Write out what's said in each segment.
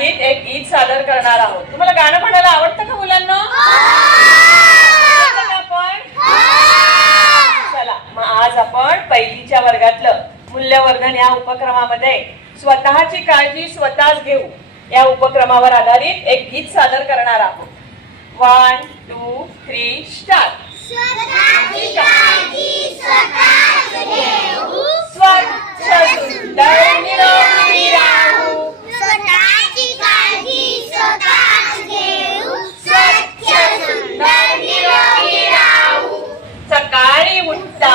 आधारित एक गीत सादर करणार आहोत। तुम्हाला गाणं म्हणायला आवडतं का मुलांना? आपण चला मग आज आपण पहिलीच्या वर्गातलं मूल्यवर्धन या उपक्रमामध्ये स्वतःची काळजी स्वतःच घेऊ या उपक्रमावर आधारित एक गीत सादर करणार आहोत। 1 2 3 स्टार्ट। स्वतःची काळजी स्वतःच घेऊ, स्वच्छ सुंदर निरोगी राहू। स्वतःची काळजी स्वतःच घेऊ, स्वच्छ सुंदर निरोगी राहू। सकाळी उठता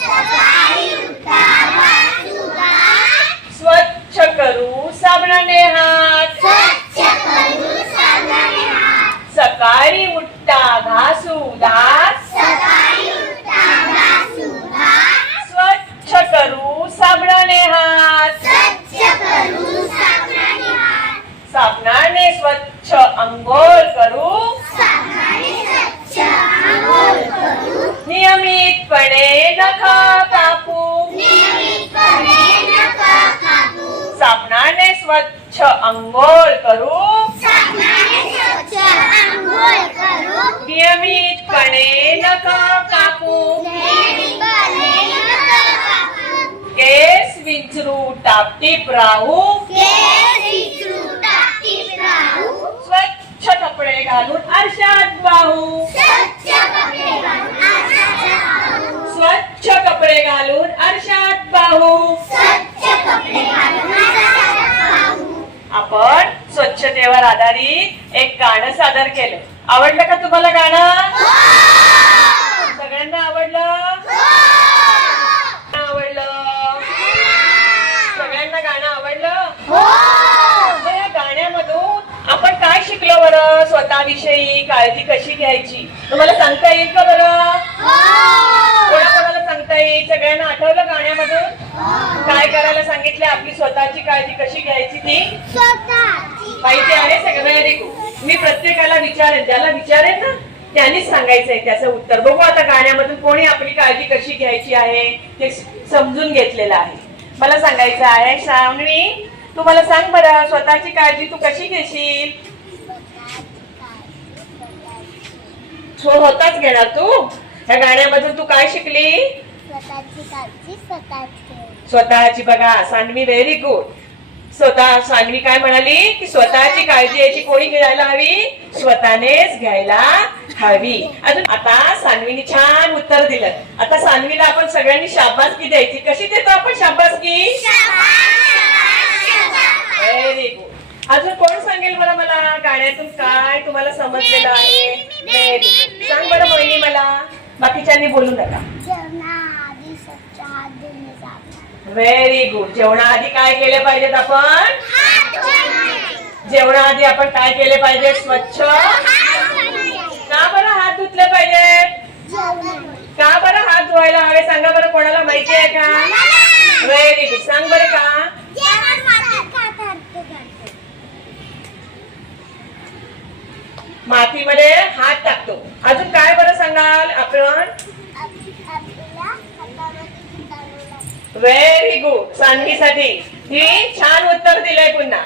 सकाळी उठता स्वच्छ करू साबणाने हात। स्वच्छ करू साबणाने हात। सकाळी उठता घासू दात। सकाळी उठता घासू दात। स्वच्छ करू साबणाने हात। स्वच्छ करू साबणाने हात। साबणाने स्वच्छ अंघोळ करू। साबणाने स्वच्छ आंघोळ करू। नियमितपणे नख कापू। नियमितपणे नख कापू। साबणाने स्वच्छ अंघोळ करू। साबणाने स्वच्छ आंघोळ करू। नियमितपणे नख कापू। नियमितपणे नख कापू। केस विंचरू टापटीप राहू। केस विंचरू टापटीप राहू। स्वच्छ कपडे घालून आरशात पाहू। स्वच्छ कपडे घालून आरशात पाहू। स्वच्छ कपडे घालून आरशात पाहू। स्वच्छ कपडे घालून आरशात पाहू। आपण स्वच्छतेवर आधारित एक गाणं सादर केलं। आवडलं का तुम्हाला गाणं? सगळ्यांना आवडलं? आवडलं? सगळ्यांना गाणं आवडलं? या गाण्यामधून आपण काय शिकलो बरं? स्वतःविषयी काळजी कशी घ्यायची तुम्हाला सांगता येईल का बरं? कोणाकोणाला सांगता येईल? सगळ्यांना आठवलं गाण्यामधून काय करायला सांगितलं? आपली स्वतःची काळजी कशी घ्यायची ती माहिती आहे सगळं? Very good. मी प्रत्येकाला विचारेन, ज्याला विचारेन ना त्यांनीच सांगायचंय त्याचं उत्तर। बघू आता गाण्यामधून कोणी आपली काळजी कशी घ्यायची आहे ते समजून घेतलेलं आहे। मला सांगायचं आहे, श्रावणी तू मला सांग बरं, स्वतःची काळजी तू कशी घेशील? स्वतःच घेणार तू? या गाण्यामधून तू काय शिकली? स्वतःची काळजी स्वतःच घेऊ। स्वतःची बघा सान्वी, व्हेरी गुड। स्वतः सान्वी काय म्हणाली की स्वतःची काळजी याची कोणी घ्यायला हवी? स्वतःनेच घ्यायला हवी। अजून आता सान्वीने छान उत्तर दिलं। आता सान्वीला आपण सगळ्यांनी शाबासकी द्यायची। कशी देतो आपण शाबासकी? Very good. अजून कोण सांगेल बरं मला गाण्यातून काय तुम्हाला समजलेलं आहे? Very good. सांग बरं मोहिनी मला, बाकीच्यांनी बोलू नका। जेवणाआधी स्वच्छ हात धुणे जातात। Very good. जेवणाआधी काय केले पाहिजेत आपण? जेवणाआधी आपण काय केले पाहिजे? स्वच्छ का बरं हात धुतले पाहिजेत? का बरं हात धुवायला हवे सांगा बरं, कोणाला माहिती आहे का? Very good. सांग बरं का? मातीमध्ये हात टाकतो। अजून काय बरं सांगाल आपण? Very good. सान्वीसाठी ही छान उत्तर दिलंय। पुन्हा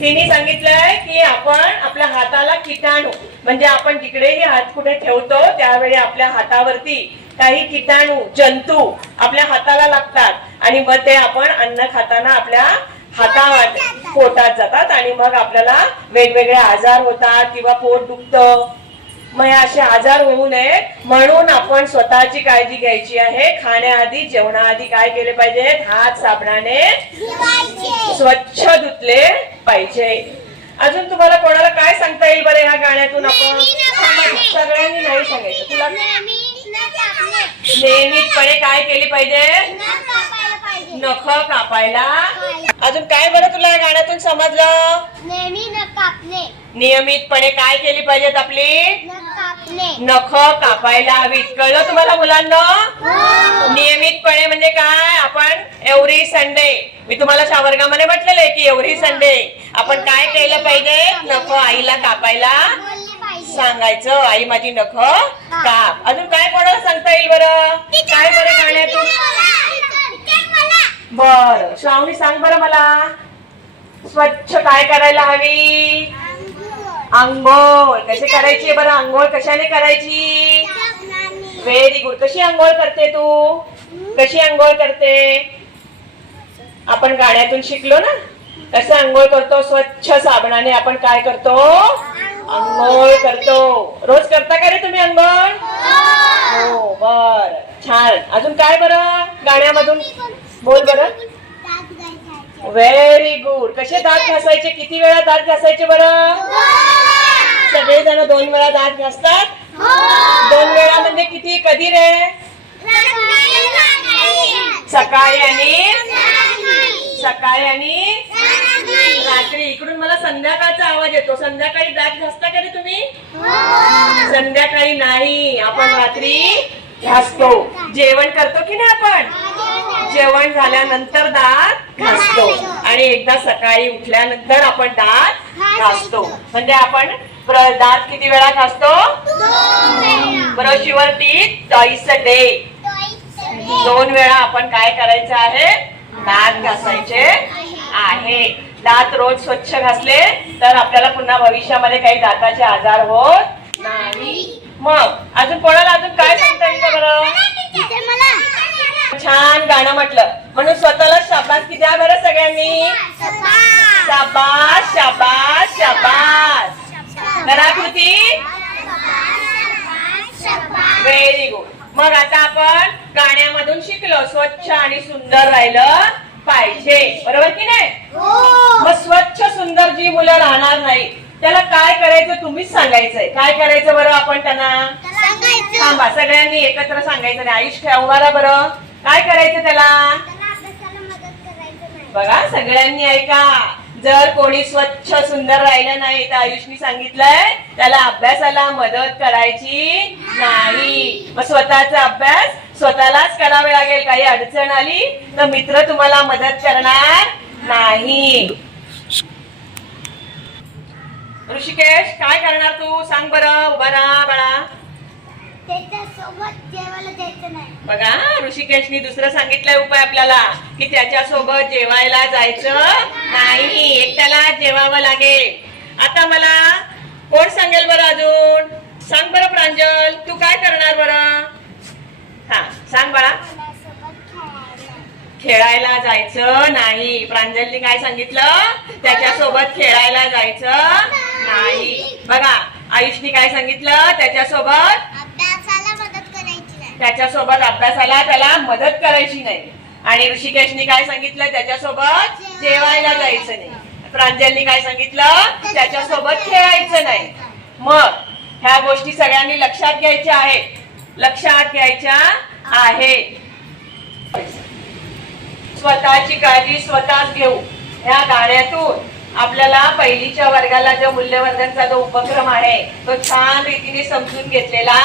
तिने सांगितलंय की आपण आपल्या हाताला किटाणू म्हणजे आपण जिकडेही हात कुठे ठेवतो त्यावेळी आपल्या हातावरती काही किटाणू जंतू आपल्या हाताला लागतात आणि मग ते आपण अन्न खाताना आपल्या हातावर पोटात जातात आणि मग आपल्याला वेगवेगळे आजार होतात किंवा पोट दुखतं। मग असे आजार होऊ नये म्हणून आपण स्वतःची काळजी घ्यायची आहे। खाण्याआधी जेवणाआधी काय केले पाहिजे? हात साबणाने स्वच्छ धुतले पाहिजे। अजून तुम्हाला कोणाला काय सांगता येईल बरं ह्या गाण्यातून? आपण सगळ्यांनी नाही सांगायचं। तुला नियमितपणे काय केली पाहिजे? नख कापायला। अजून काय बरं तुला या गाण्यातून समजलं? नेहमी नख कापणे। नियमितपणे काय केली पाहिजेत आपली? नख कापणे। नख कापायला हवीत। कळलं तुम्हाला मुलांना? नियमितपणे म्हणजे काय? आपण एव्हरी संडे, मी तुम्हाला त्या वर्गामध्ये म्हटलेलं आहे की एव्हरी संडे आपण काय केलं पाहिजे? नख आईला कापायला सांगायचं, आई माझी नख काप। अजून काय कोणाला सांगता येईल बरं? काय बरं गाण्यातून? बरं श्रावणी सांग बरं मला। स्वच्छ काय करायला हवी? आंघोळ. कशी करायची बरं आंघोळ? कशाने करायची? Very good. कशी आंघोळ करते तू? कशी आंघोळ करते? आपण गाण्यातून शिकलो ना कसं आंघोळ करतो? स्वच्छ साबणाने आपण काय करतो? आंघोळ करतो. रोज करता का रे तुम्ही आंघोळ? हो बर छान. अजून काय बरं गाण्यामधून बोल बरं. Very good. कसे दात घासायचे? किती वेळा दात घासायचे बरं? सगळेजण 2 वेळा दात घासतात. 2 वेळा म्हणजे किती? कधी रे? सकाळी आणि रात्री. इकडून मला संध्याकाळचा आवाज येतो. संध्याकाळी दात घासता का रे तुम्ही? संध्याकाळी नाही, आपण रात्री घासतो. जेवण करतो की नाही आपण? जेवण झाल्यानंतर दात घासतो आणि एकदा सकाळी उठल्यानंतर आपण दात घासतो. म्हणजे आपण दात किती वेळा घासतो? Brush your teeth twice a day. 2 वेळा आपण काय करायचं आहे? दात घासायचे आहे. दात रोज स्वच्छ घासले तर आपल्याला पुन्हा भविष्यामध्ये काही दाताचे आजार होत नाही. मग अजून कोणाला अजून काय सांगता येईल बरं? छान गाणं म्हटलं म्हणून स्वतःला शाबास की द्या बरं सगळ्यांनी. शाबास शाबास शाबास. करा कृती. Very good. मग आता आपण गाण्यामधून शिकलो स्वच्छ आणि सुंदर राहिलं पाहिजे. बरोबर की नाही? मग स्वच्छ सुंदर जी मुलं राहणार नाही त्याला काय करायचं तुम्हीच सांगायचंय. काय करायचं बरं आपण त्यांना? थांबा सगळ्यांनी एकत्र सांगायचं नाही. आयुष उभारा बरं. काय करायचं त्याला? बघा सगळ्यांनी ऐका. जर कोणी स्वच्छ सुंदर राहिलं नाही तर आयुषनी सांगितलंय त्याला अभ्यासाला मदत करायची नाही. मग स्वतःचा अभ्यास स्वतःलाच करावे लागेल. काही अडचण आली तर मित्र तुम्हाला मदत करणार नाही. ऋषिकेश काय करणार तू? सांग बरं. उभा राहा बाळा. जेवायला जायचं नाही. बघा ऋषिकेशनी दुसरं सांगितलंय उपाय आपल्याला की त्याच्यासोबत जेवायला जायचं नाही. एकट्याला जेवावं लागेल. आता मला कोण सांगेल बरं अजून? सांग बरं प्रांजल. तू काय करणार बरं? हा सांग बाळा. खेळायला जायचं नाही. प्रांजलनी काय सांगितलं? त्याच्यासोबत खेळायला जायचं नाही. बघा आयुषनी काय सांगितलं? त्याच्यासोबत अभ्यासाला त्याला मदत करायची नाही. आणि ऋषिकेशनी काय सांगितलं? त्याच्यासोबत जेवायला जायचं नाही. प्रांजलनी काय सांगितलं? त्याच्यासोबत खेळायचं नाही. मग ह्या गोष्टी सगळ्यांनी लक्षात घ्यायच्या आहेत. लक्षात घ्यायच्या आहेत. स्वतःची काळजी स्वतःच घेऊ. ह्या गाण्यातून आपल्याला पहिलीच्या वर्गाला जो मूल्यवर्धनचा जो उपक्रम आहे तो छान रीतीने समजून घेतलेला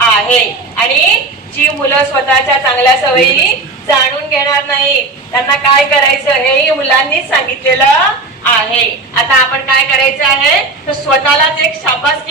आहे. आणि जी मुलं स्वतःच्या चांगल्या सवयी जाणून घेणार नाही त्यांना काय करायचं हेही मुलांनीच सांगितलेलं आहे. आता आपण काय करायचं आहे तर स्वतःलाच एक शाबासकी